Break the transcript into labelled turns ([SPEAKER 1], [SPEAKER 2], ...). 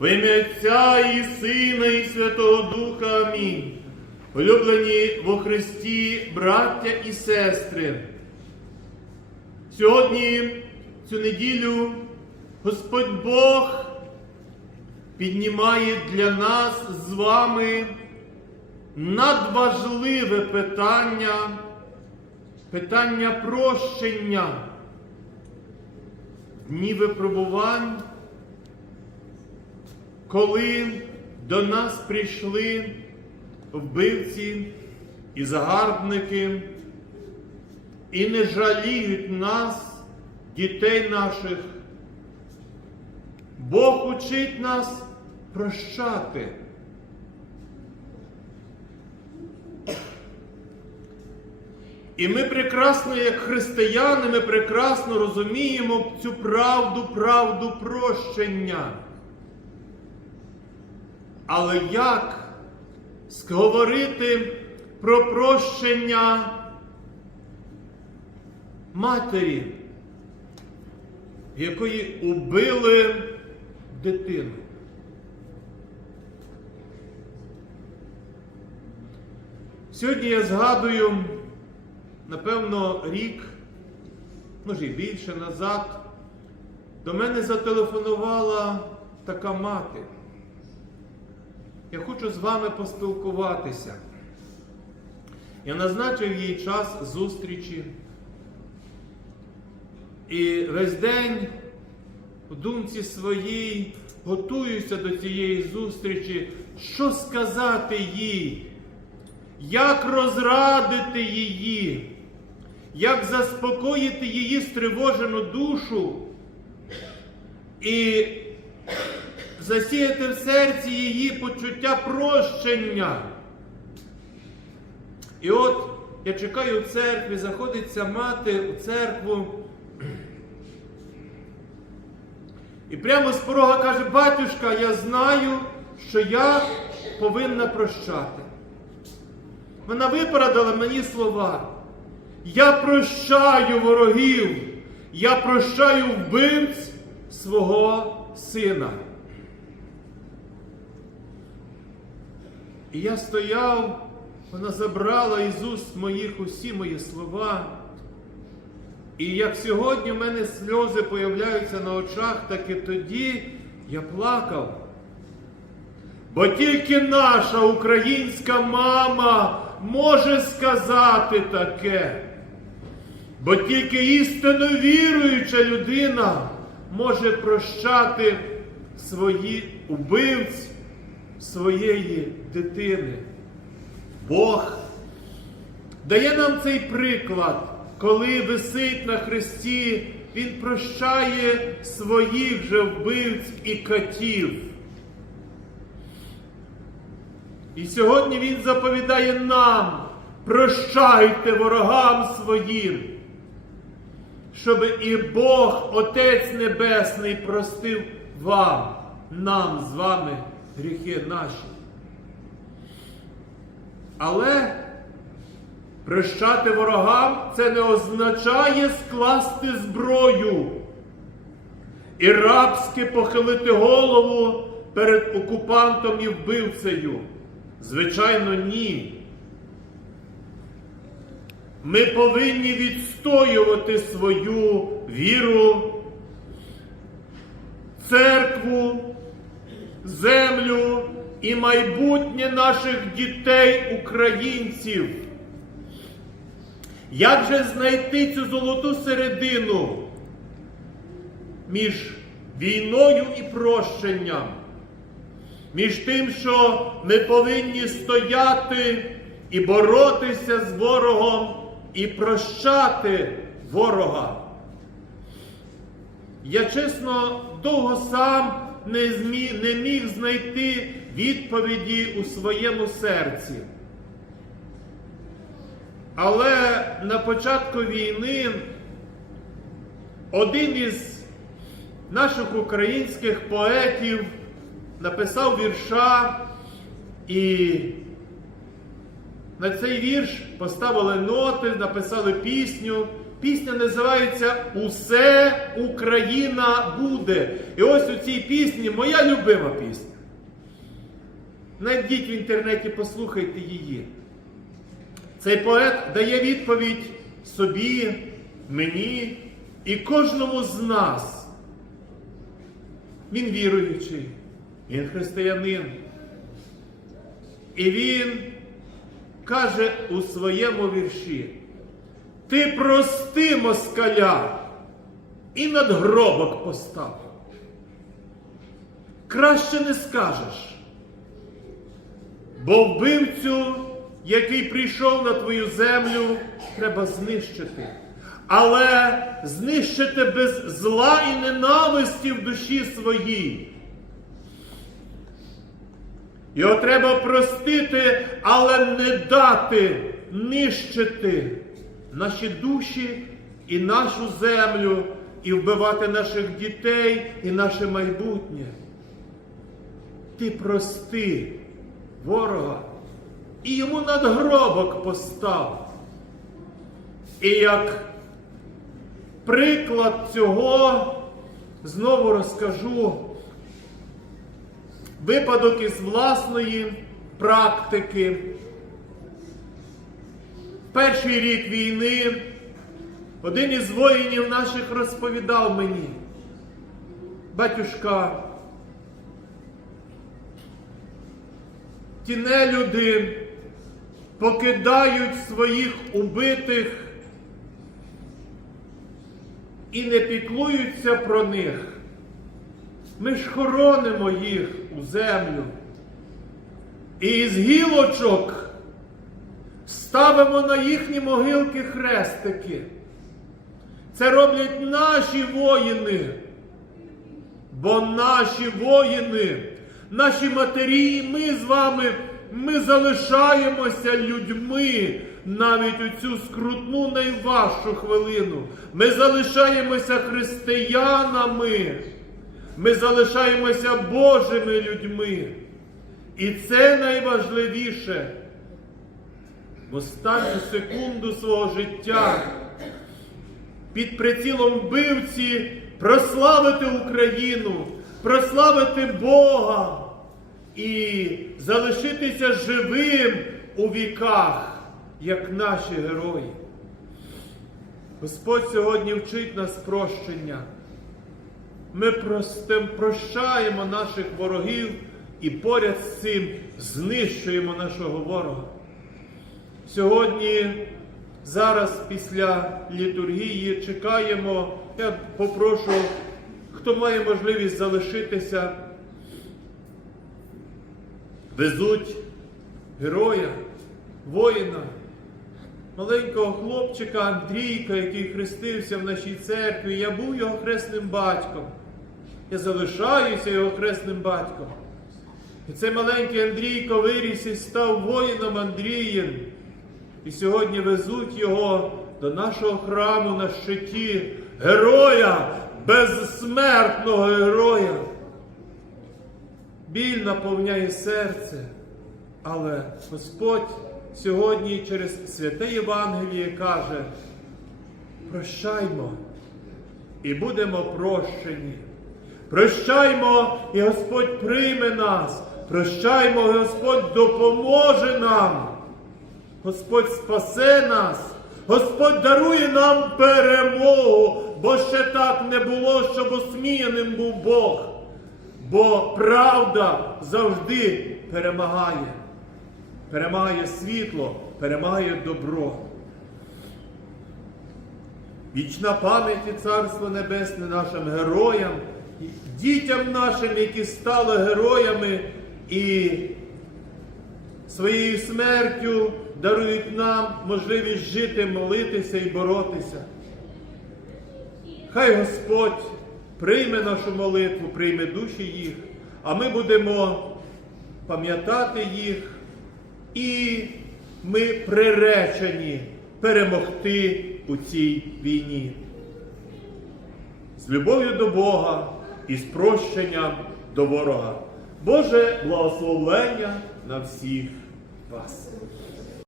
[SPEAKER 1] В ім'я Отця і Сина, і Святого Духа. Амінь. Улюблені во Христі, браття і сестри. Сьогодні, цю неділю, Господь Бог піднімає для нас з вами надважливе питання, питання прощення, дні випробувань, коли до нас прийшли вбивці і загарбники, і не жаліють нас, дітей наших. Бог учить нас прощати. І ми прекрасно, як християни, ми прекрасно розуміємо цю правду, правду прощення. Але як сказати про прощення матері, якої убили дитину? Сьогодні я згадую, напевно, рік, може і більше назад, до мене зателефонувала така мати. Я хочу з вами поспілкуватися. Я назначив їй час зустрічі. І весь день у думці своїй готуюся до цієї зустрічі, що сказати їй, як розрадити її, як заспокоїти її стривожену душу і засіяти в серці її почуття прощення. І от я чекаю в церкві, заходиться мати у церкву. І прямо з порога каже, батюшка, я знаю, що я повинна прощати. Вона випередила мені слова. Я прощаю ворогів, я прощаю вбивць свого сина. І я стояв, вона забрала із уст моїх усі мої слова. І як сьогодні в мене сльози появляються на очах, так і тоді я плакав. Бо тільки наша українська мама може сказати таке. Бо тільки істинно віруюча людина може прощати свої убивць своєї дитини. Бог дає нам цей приклад, коли висить на хресті, Він прощає своїх же вбивць і катів. І сьогодні Він заповідає нам, прощайте ворогам своїм, щоб і Бог, Отець Небесний, простив вам, нам з вами гріхи наші. Але прощати ворогам це не означає скласти зброю і рабськи похилити голову перед окупантом і вбивцею. Звичайно, ні. Ми повинні відстоювати свою віру, церкву, і майбутнє наших дітей, українців. Як же знайти цю золоту середину між війною і прощенням? Між тим, що ми повинні стояти і боротися з ворогом, і прощати ворога. Я чесно довго сам не, змі, не міг знайти відповіді у своєму серці. Але на початку війни один із наших українських поетів написав вірша, і на цей вірш поставили ноти, написали пісню, Пісня називається Усе Україна буде. І ось у цій пісні моя любима пісня. Найдіть в інтернеті, послухайте її. Цей поет дає відповідь собі, мені і кожному з нас. Він віруючий, він християнин. І він каже у своєму вірші: Ти прости москаля і надгробок постав. Краще не скажеш. Бо вбивцю, який прийшов на твою землю, треба знищити. Але знищити без зла і ненависті в душі своїй. Його треба простити, але не дати нищити наші душі і нашу землю, і вбивати наших дітей і наше майбутнє. Ти прости ворога і йому надгробок постав. І як приклад цього знову розкажу випадок із власної практики. Перший рік війни один із воїнів наших розповідав мені, батюшка, ті нелюди покидають своїх убитих і не піклуються про них. Ми ж хоронимо їх у землю. І з гілочок ставимо на їхні могилки хрестики. Це роблять наші воїни. Бо наші воїни, наші матері, ми з вами, ми залишаємося людьми навіть у цю скрутну найважчу хвилину. Ми залишаємося християнами. Ми залишаємося Божими людьми. І це найважливіше. В останню секунду свого життя під прицілом вбивці прославити Україну, прославити Бога і залишитися живим у віках, як наші герої. Господь сьогодні вчить нас прощення. Ми простим прощаємо наших ворогів і поряд з цим знищуємо нашого ворога. Сьогодні, зараз, після літургії, чекаємо. Я попрошу, хто має можливість залишитися, везуть героя, воїна, маленького хлопчика Андрійка, який хрестився в нашій церкві. Я був його хресним батьком. Я залишаюся його хресним батьком. І цей маленький Андрійко виріс і став воїном Андрієм. І сьогодні везуть його до нашого храму на щиті героя, безсмертного героя. Біль наповняє серце, але Господь сьогодні через святе Євангеліє каже: прощаймо і будемо прощені. Прощаймо, і Господь прийме нас. Прощаймо, і Господь допоможе нам. Господь спасе нас. Господь дарує нам перемогу, бо ще так не було, щоб осміяним був Бог. Бо правда завжди перемагає. Перемагає світло, перемагає добро. Вічна пам'ять і Царство Небесне нашим героям, дітям нашим, які стали героями і своєю смертю дарують нам можливість жити, молитися і боротися. Хай Господь прийме нашу молитву, прийме душі їх, а ми будемо пам'ятати їх, і ми приречені перемогти у цій війні. З любов'ю до Бога і з прощенням до ворога. Боже благословення на всіх вас.